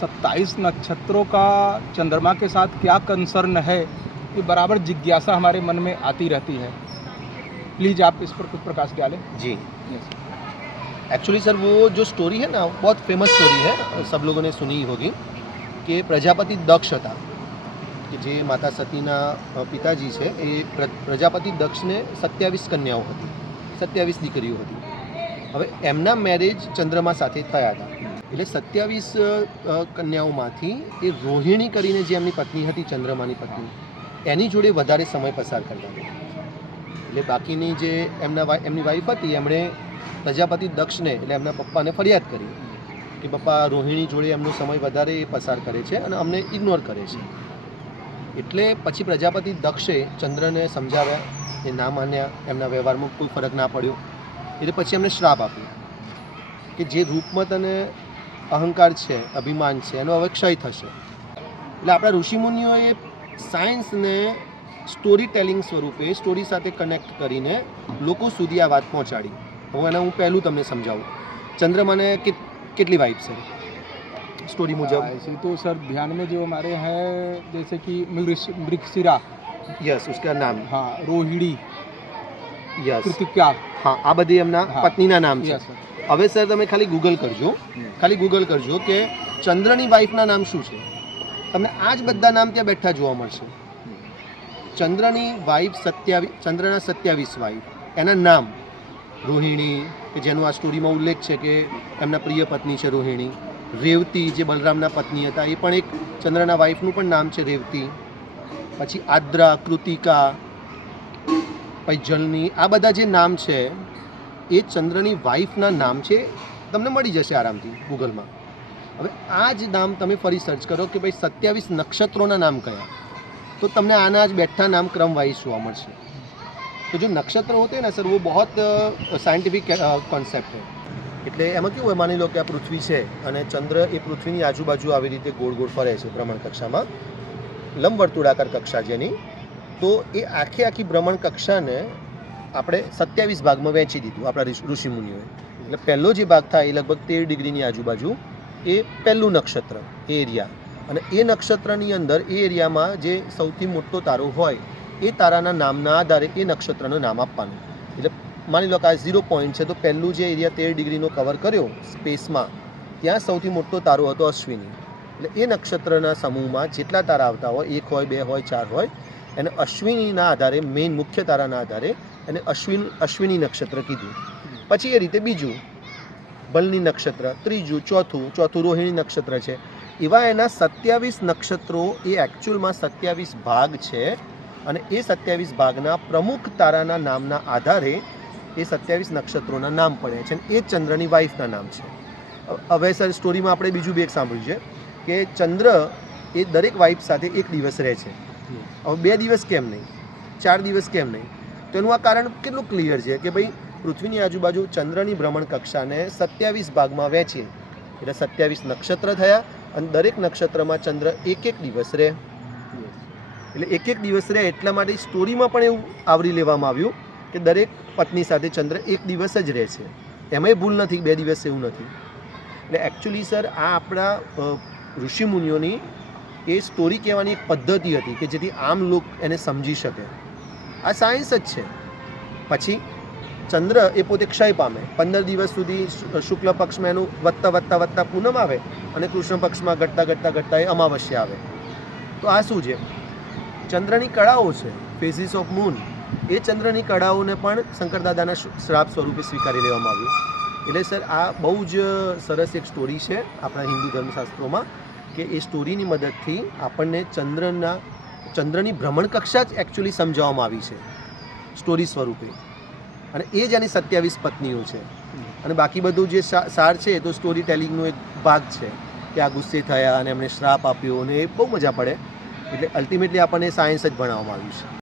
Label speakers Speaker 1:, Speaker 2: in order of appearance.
Speaker 1: सत्ताईस नक्षत्रों का चंद्रमा के साथ क्या कंसर्न है ये बराबर जिज्ञासा हमारे मन में आती रहती है प्लीज़ आप इस पर कुछ प्रकाश डालें
Speaker 2: जी एक्चुअली सर वो जो स्टोरी है ना बहुत फेमस स्टोरी है सब लोगों ने सुनी ही होगी કે પ્રજાપતિ દક્ષ હતા કે જે માતા સતીના અ, પિતાજી છે એ પ્ર- પ્રજાપતિ દક્ષને સત્યાવીસ કન્યાઓ હતી સત્યાવીસ દીકરીઓ હતી હવે એમના મેરેજ ચંદ્રમા સાથે થયા હતા એટલે સત્યાવીસ કન્યાઓમાંથી એ રોહિણી કરીને જે એમની પત્ની હતી, ચંદ્રમાની પત્ની, એની જોડે વધારે સમય પસાર કરતા હતા. એટલે બાકીની જે એમના એમની વાઈફ હતી, એમણે પ્રજાપતિ દક્ષને, એટલે એમના પપ્પાને ફરિયાદ કરી કે, પપ્પા, રોહિણી જોડે એમનો સમય વધારે પસાર કરે છે અને અમને ઇગ્નોર કરે છે. એટલે પછી પ્રજાપતિ દક્ષે ચંદ્રને સમજાવ્યા એ ના માન્યા, એમના વ્યવહારમાં કોઈ ફરક ના પડ્યો. એટલે પછી એમને શ્રાપ આપ્યો કે, જે રૂપમત અને અહંકાર છે અભિમાન છે એનો હવે ક્ષય થશે એટલે આપણા ઋષિમુનિઓએ સાયન્સને સ્ટોરી ટેલિંગ સ્વરૂપે સ્ટોરી સાથે કનેક્ટ કરીને લોકો સુધી આ વાત પહોંચાડી હું એને હું પહેલું તમને સમજાવું ચંદ્રમાને કે કેટલી વાઇફ છે સ્ટોરી મુજબ
Speaker 1: ऐसे तो सर ध्यान में जो हमारे हैं जैसे कि मृष- मृगशिरा
Speaker 2: યસ ઉસકા નામ
Speaker 1: हाँ रोहिणी
Speaker 2: યસ
Speaker 1: कृतिका
Speaker 2: હા આ બધી એમના
Speaker 1: હા.
Speaker 2: પત્નીના નામ છે
Speaker 1: यस सर
Speaker 2: હવે સર તમે ખાલી ગૂગલ કરજો. ખાલી ગૂગલ કરજો કે ચંદ્રની વાઈફના નામ શું છે? તમને આ જ બધા નામ ત્યાં બેઠા જોવા મળશે. ચંદ્રની વાઈફ સત્યાવીસ ચંદ્રના સત્યાવીસ વાઈફ. એના નામ. રોહિણી કે જેનો આ સ્ટોરીમાં ઉલ્લેખ છે કે એમના પ્રિય પત્ની છે રોહિણી. રેવતી જે બલરામના પત્ની હતા એ પણ એક ચંદ્રના વાઈફનું પણ નામ છે રેવતી. પછી આદ્રા કૃતિકા પછી જલની આ બધા જે નામ છે એ ચંદ્રની વાઈફના નામ છે, તમને મળી જશે આરામથી ગૂગલમાં હવે આ જ નામ તમે ફરી સર્ચ કરો કે ભાઈ સત્યાવીસ નક્ષત્રોના નામ કયા? તો તમને આના જ બેઠા નામ ક્રમવાઇઝ જોવા મળશે. તો જો નક્ષત્ર હોતે ને સર, વો બહોત સાયન્ટિફિક કોન્સેપ્ટ હે. એટલે એમાં કેવું હોય, માની લો કે આ પૃથ્વી છે અને ચંદ્ર એ પૃથ્વીની આજુબાજુ આવી રીતે ગોળ ગોળ ફરે છે ભ્રમણ કક્ષામાં. લંબ લંબવર્તુળાકાર કક્ષા જેની. તો એ આખી આખી ભ્રમણ કક્ષાને આપણે સત્યાવીસ ભાગમાં વહેંચી દીધું આપણા ઋષિ- ઋષિમુનિઓએ. એટલે પહેલો જે ભાગ થાય એ લગભગ તેર ડિગ્રીની આજુબાજુ, એ પહેલું નક્ષત્ર, એ એરિયા. અને એ નક્ષત્રની અંદર, એ એરિયામાં જે સૌથી મોટો તારો હોય, એ તારાના નામના આધારે એ નક્ષત્રનું નામ આપવાનું. એટલે માની લો કે આ ઝીરો પોઈન્ટ છે, તો પહેલું જે એરિયા તેર ડિગ્રીનો કવર કર્યો, સ્પેસમાં, ત્યાં સૌથી મોટો તારો હતો અશ્વિની. એટલે એ નક્ષત્રના સમૂહમાં જેટલા તારા આવતા હોય, એક હોય, બે હોય, ચાર હોય એને અશ્વિનીના આધારે મેઇન મુખ્ય તારાના આધારે એને અશ્વિન, અશ્વિની નક્ષત્ર કીધું. પછી એ રીતે બીજું, બલની નક્ષત્ર, ત્રીજું, ચોથું ચોથું રોહિણી નક્ષત્ર છે. એવા એના સત્યાવીસ નક્ષત્રો એ એકચ્યુઅલમાં સત્યાવીસ ભાગ છે અને એ સત્યાવીસ ભાગના પ્રમુખ તારાના નામના આધારે એ સત્યાવીસ નક્ષત્રોના નામ પડે છે અને એ ચંદ્રની વાઇફના નામ છે. હવે સર સ્ટોરીમાં આપણે બીજું બી એક સાંભળ્યું છે કે ચંદ્ર એ દરેક વાઈફ સાથે એક દિવસ રહે છે. હવે બે દિવસ કેમ નહીં? ચાર દિવસ કેમ નહીં? તો એનું આ કારણ કેટલું ક્લિયર છે કે ભાઈ પૃથ્વીની આજુબાજુ ચંદ્રની ભ્રમણ કક્ષાને સત્યાવીસ ભાગમાં વહેંચીએ એટલે સત્યાવીસ નક્ષત્ર થયા અને દરેક નક્ષત્રમાં ચંદ્ર એક એક દિવસ રહે. એટલે એક એક દિવસ રહે એટલા માટે સ્ટોરીમાં પણ એવું આવરી લેવામાં આવ્યું કે દરેક પત્ની સાથે ચંદ્ર એક દિવસ જ રહે છે. એમાંય ભૂલ નથી, બે દિવસ એવું નથી. એટલે એકચ્યુઅલી સર આ આપણા ઋષિમુનિઓની એ સ્ટોરી કહેવાની પદ્ધતિ હતી કે જેથી આમ લોક એને સમજી શકે. આ સાયન્સ જ છે. પછી ચંદ્ર એ પોતે ક્ષય પામે. પંદર દિવસ સુધી શુક્લ પક્ષમાં એનું વધતા વધતા વધતા પૂનમ આવે અને કૃષ્ણ પક્ષમાં ઘટતા ઘટતા ઘટતા એ અમાવસ્યા આવે. તો આ શું છે? ચંદ્રની કળાઓ છે. ફેઝિસ ઓફ મૂન એ ચંદ્રની કળાઓને પણ શંકરદાદાના શ્રાપ સ્વરૂપે સ્વીકારી લેવામાં આવ્યું. એટલે સર, આ બહુ જ સરસ એક સ્ટોરી છે આપણા હિન્દુ ધર્મશાસ્ત્રોમાં. કે એ સ્ટોરીની મદદથી આપણને ચંદ્રના, ચંદ્રની ભ્રમણ કક્ષા જ એકચ્યુઅલી સમજાવવામાં આવી છે, સ્ટોરી સ્વરૂપે. અને એ જ એની સત્યાવીસ પત્નીઓ છે. અને બાકી બધું જે સાર છે એ તો સ્ટોરી ટેલિંગનો એક ભાગ છે, કે આ ગુસ્સે થયા અને એમણે શ્રાપ આપ્યો અને એ બહુ મજા પડે. એટલે અલ્ટિમેટલી આપણને સાયન્સ જ ભણાવવામાં આવ્યું છે.